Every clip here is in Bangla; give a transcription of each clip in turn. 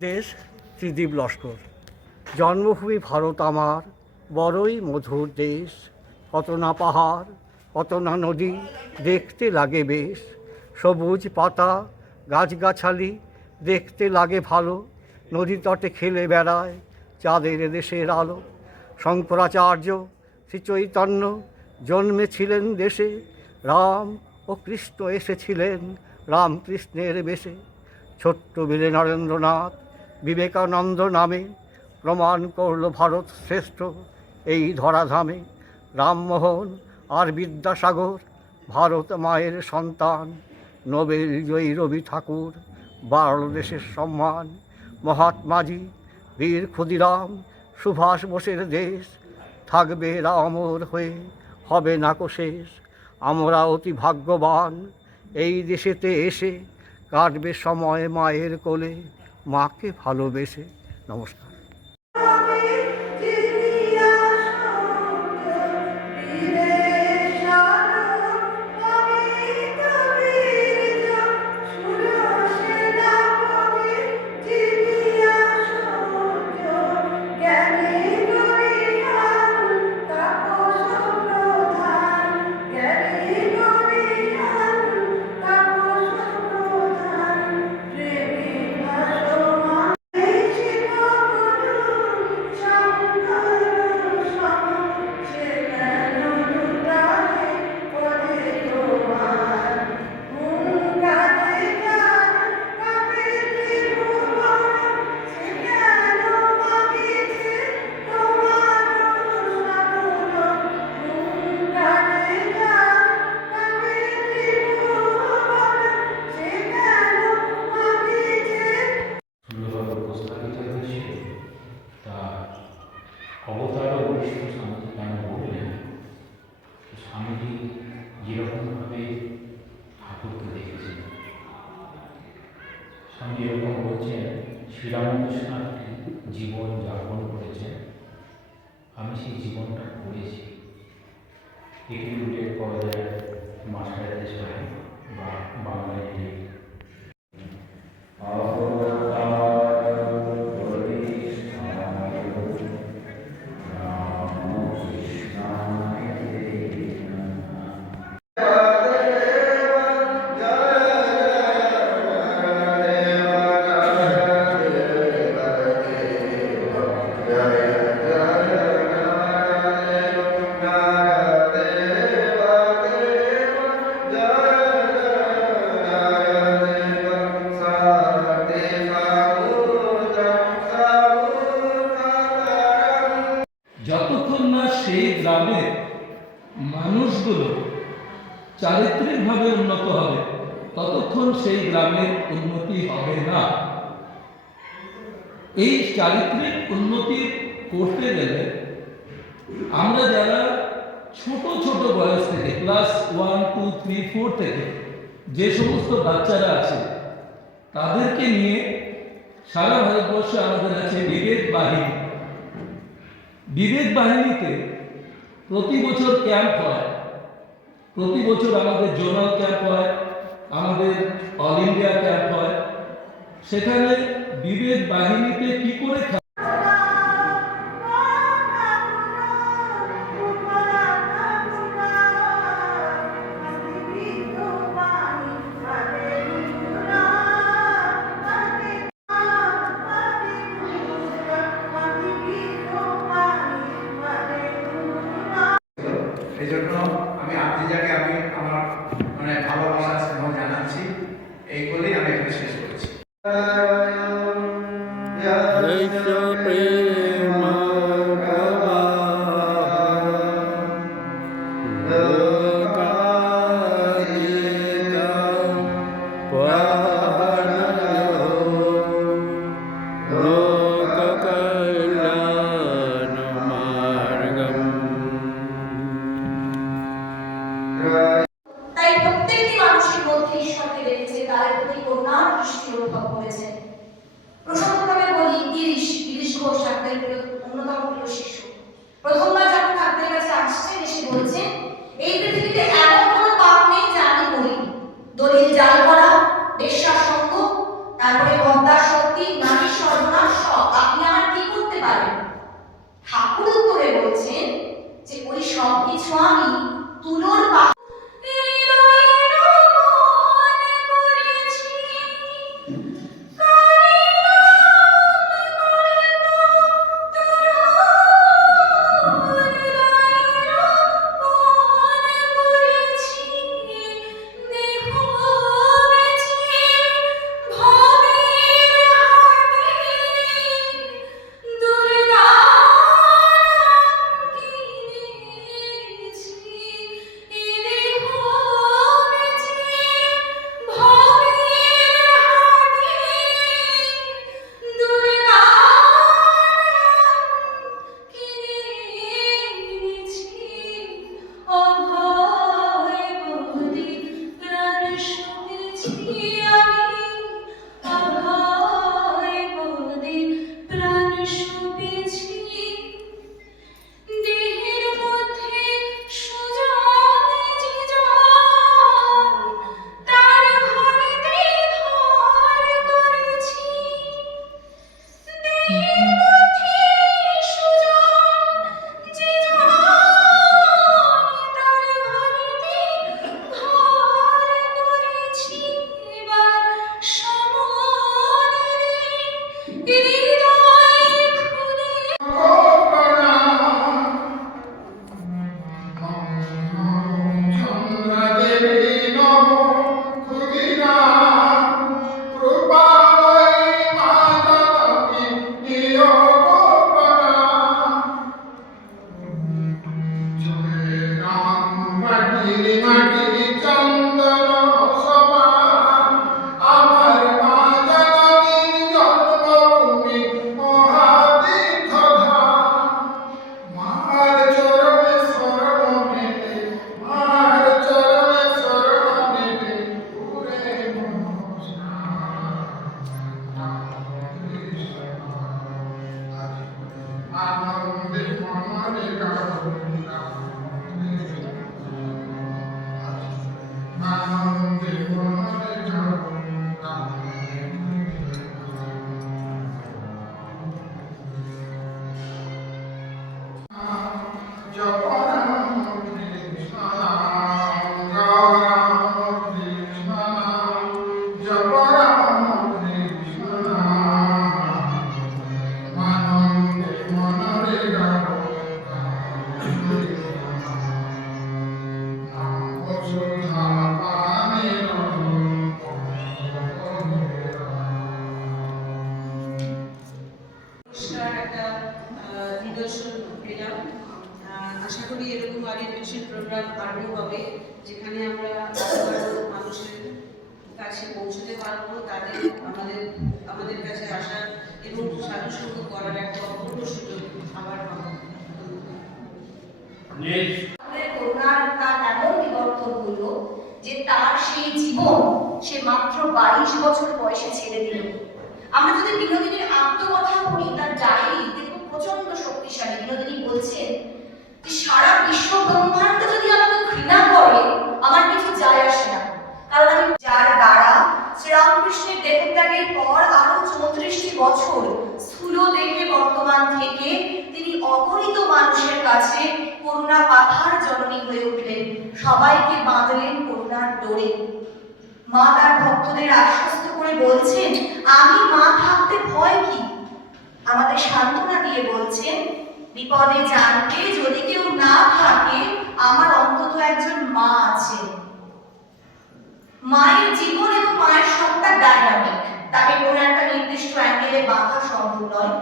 দেশ ত্রিদীপ লস্কর। জন্মভূমি ভারত আমার, বড়ই মধুর দেশ। কত না পাহাড়, কত না নদী, দেখতে লাগে বেশ। সবুজ পাতা, গাছগাছালি, দেখতে লাগে ভালো। নদী তটে খেলে বেড়ায় চাঁদের দেশের আলো। শঙ্করাচার্য শ্রীচৈতন্য জন্মেছিলেন দেশে। রাম ও কৃষ্ণ এসেছিলেন রামকৃষ্ণের বেশে। ছোট্ট বীরে নরেন্দ্রনাথ বিবেকানন্দ নামে প্রমাণ করল ভারত শ্রেষ্ঠ এই ধরাধামে। রামমোহন আর বিদ্যাসাগর ভারত মায়ের সন্তান। নোবেল জয়ী রবি ঠাকুর বাড়ল দেশের সম্মান। মহাত্মাজি, বীর ক্ষুদিরাম, সুভাষ বোসের দেশ থাকবে এরা অমর হয়ে, হবে না কো শেষ। আমরা অতি ভাগ্যবান এই দেশেতে এসে, কাটবে সময় মায়ের কোলে মাকে ভালোবেসে। নমস্কার। অবতার বৈষ্ণব স্বামীজি কেন বললেন? স্বামীজি যেরকমভাবে ঠাকুরকে দেখেছেন, স্বামী এরকম বলছেন, শ্রীরামকৃষ্ণ জীবন যাপন করেছেন, আমি সেই জীবনটা করেছি। এটি উল্লেখ করা যায় মাস্টার দেশাই বা বাংলায়। যতক্ষণ না সেই গ্রামের মানুষগুলো চারিত্রিকভাবে উন্নত হবে, ততক্ষণ সেই গ্রামের উন্নতি হবে না। এই চারিত্রিক উন্নতি করতে গেলে আমরা যারা ছোট ছোট বয়স থেকে ক্লাস 1, 2, 3, 4 থেকে যে সমস্ত বাচ্চারা আছে, তাদেরকে নিয়ে সারা ভারতবর্ষে আমাদের আছে বিবেক বাহিনী। বিবেক বাহিনীতে প্রতি বছর ক্যাম্প হয়, প্রতি বছর আমাদের জোনাল ক্যাম্প হয়, আমাদের অল ইন্ডিয়া ক্যাম্প হয়। সেখানে বিবেক বাহিনীতে কি করে এই জন্য আমি আবদিজাকে আমি আমার ভালোবাসা স্নেহ জানাচ্ছি। এই বলেই আমি এখানে শেষ করছি। তাই প্রত্যেকটি মানুষের মধ্যে ঈশ্বরকে দেখেছে, তার প্রতি করুণার দৃষ্টি অনুভব করেছে। প্রসঙ্গক্রমে বলি, গিরিশ নিদর্শন পেলাম। আশা করি এরকম আর এডুকেশন প্রোগ্রাম আরও হবে, যেখানে আমরা আরও মানুষের কাছে পৌঁছতে পারবো, তাদের আমাদের কাছে আসার এবং সাধুসঙ্গ করার একটা অপূর্ণ সুযোগ আবার পাবো। করুণার তার এমন বিবর্তন হলো যে তার সেই জীবন সে মাত্র 22 বছর বয়সে ছেড়ে দিল। আমরা যদি বিনোদিনীর আত্মকথা পড়ি, তার ডায়েরি দেখব প্রচন্ড শক্তিশালী। বিনোদিনী বলছেন যে সারা বিশ্ব ব্রহ্মাণ্ড যদি আমাকে ঘৃণা করে, আমার কিছু যায় আসে না, কারণ আমি যার দ্বারা শ্রীরামকৃষ্ণের দেহত্যাগের পর আরো 34টি বছর স্থূল দেহে বর্তমান থেকে তিনি অগণিত মানুষের কাছে করুণা পাথার জননী হয়ে উঠলেন, সবাইকে বাঁধলেন করুণার ডোরে। মা তার ভক্তদের আশ্বস্ত করে বলছেন, আমি মা থাকতে ভয় কি? আমাদের সান্ত্বনা দিয়ে বলছেন, বিপদে জানতে যদি কেউ না থাকে, আমার অন্তত একজন মা আছে। মায়ের জীবন এবং মায়ের সত্তা ডাইনামিক, তাকে কোনো একটা নির্দিষ্ট অ্যাঙ্গেলে বাঁধা সম্ভব নয়।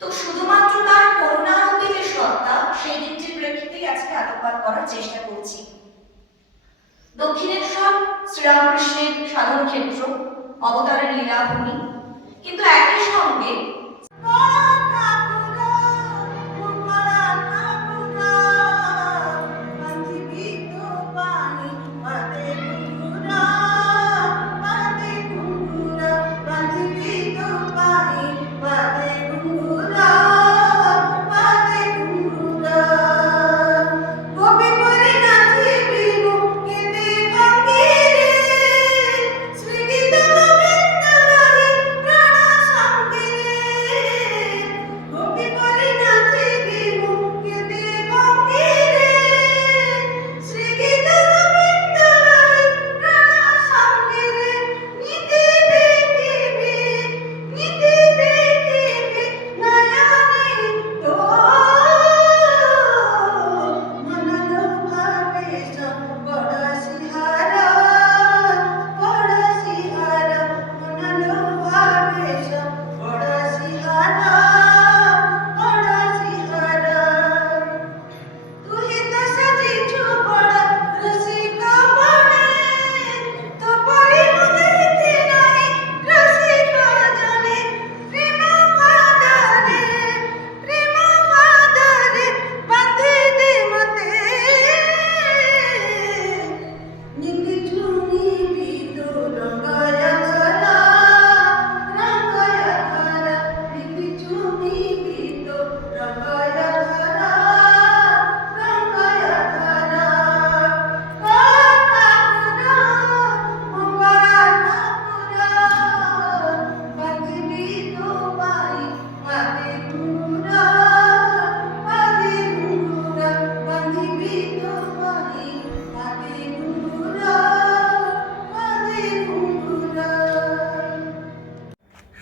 তো শুধুমাত্র তার করুণারূপী যে সত্তা, সেই দিকটির প্রেক্ষিতেই আজকে আলোকপাত করার চেষ্টা করছি। দক্ষিণেশ্বর শ্রীরামকৃষ্ণের সাধন ক্ষেত্র, অবতারের লীলাভূমি, কিন্তু একই সঙ্গে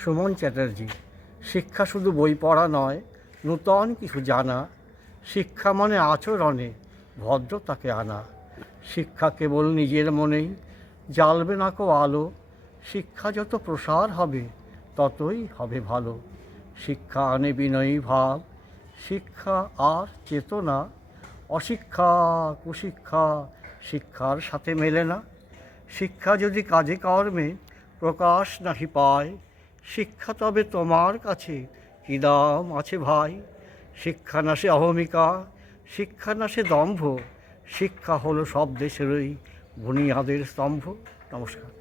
সুমন চ্যাটার্জি। শিক্ষা শুধু বই পড়া নয়, নূতন কিছু জানা। শিক্ষা মানে আচরণে ভদ্রতাকে আনা। শিক্ষা কেবল নিজের মনেই, জ্বালবে না কো আলো। শিক্ষা যত প্রসার হবে ততই হবে ভালো। শিক্ষা আনে বিনয়ী ভাব, শিক্ষা আর চেতনা। অশিক্ষা কুশিক্ষা শিক্ষার সাথে মেলে না। শিক্ষা যদি কাজে কর্মে প্রকাশ নাহি পায়, শিক্ষা তবে তোমার কাছে কী দাম আছে ভাই। শিক্ষা নাশে অহমিকা, শিক্ষা নাশে দম্ভ। শিক্ষা হলো সব দেশেরই বুনিয়াদের স্তম্ভ। নমস্কার।